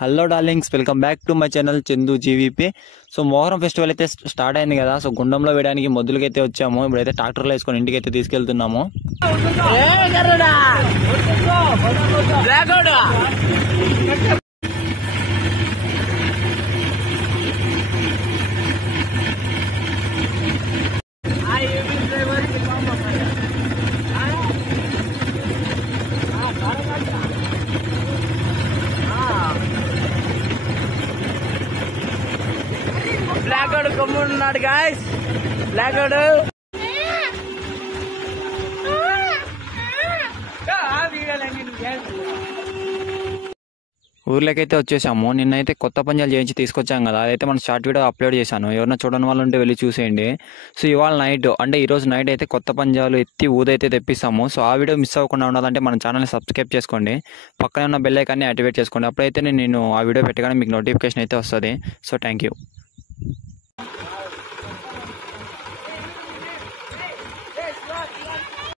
Hello darlings, welcome back to my channel Chandu GVP. So Muharram festival అయితే start అయింది కదా. So గుండంలో వేయడానికి మొద్దులకైతే వచ్చాము. ఇప్పుడైతే ట్రాక్టర్లో వేసుకొని ఇంటికి అయితే తీసుకెళ్తున్నాము. బ్లాక్ అవుట్ కొమ్మున్నాడు గాయస్. బ్లాక్ అవుట్ ఊర్లోకైతే వచ్చేసాము. నిన్నైతే కొత్త పంజాలు చేయించి తీసుకొచ్చాం కదా, అదైతే మనం షార్ట్ వీడియో అప్లోడ్ చేశాను. ఎవరైనా చూడని వాళ్ళు ఉంటే వెళ్ళి చూసేయండి. సో ఇవాళ నైట్ అంటే ఈరోజు నైట్ అయితే కొత్త పంజాలు ఎత్తి ఊదైతే తెప్పిస్తాము. సో ఆ వీడియో మిస్ అవ్వకుండా ఉండాలంటే మన ఛానల్ని సబ్స్క్రైబ్ చేసుకోండి, పక్కన ఉన్న బెల్ ఐకాన్ని యాక్టివేట్ చేసుకోండి. అప్పుడైతే నేను ఆ వీడియో పెట్టగానే మీకు నోటిఫికేషన్ అయితే వస్తుంది. So thank you.